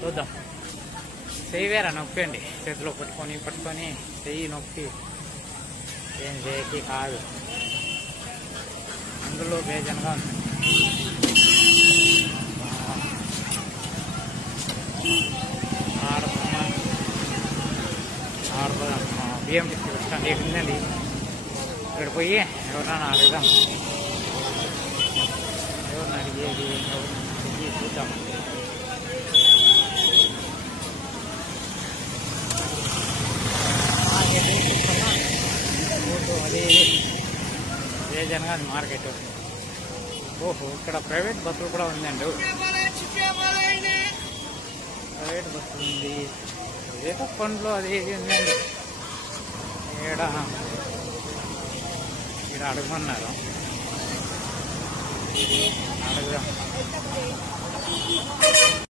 చూద్దాం. చెయ్యి వేరా నొక్కండి, చేతిలో పట్టుకొని చెయ్యి నొక్కి ఏం చేయకి కాదు. అందులో బేజన్గా ఉంది. బిఎంటీసీ బస్ స్టాండ్ ఉందండి. ఇక్కడ పోయి ఎవరన్నా అడుగుదాం. ఎవరిని అడిగేది, ఎవరిని చూద్దాం. అది బేజన్గా అది మార్కెట్. ఓహో, ఇక్కడ ప్రైవేట్ బస్సులు కూడా ఉందండి. ప్రైవేట్ బస్సు ఉంది. ఏదో పండ్లు అది ఇది ఉందండి. ఇక్కడ అడుగుతున్నారు, అడుగుదాం.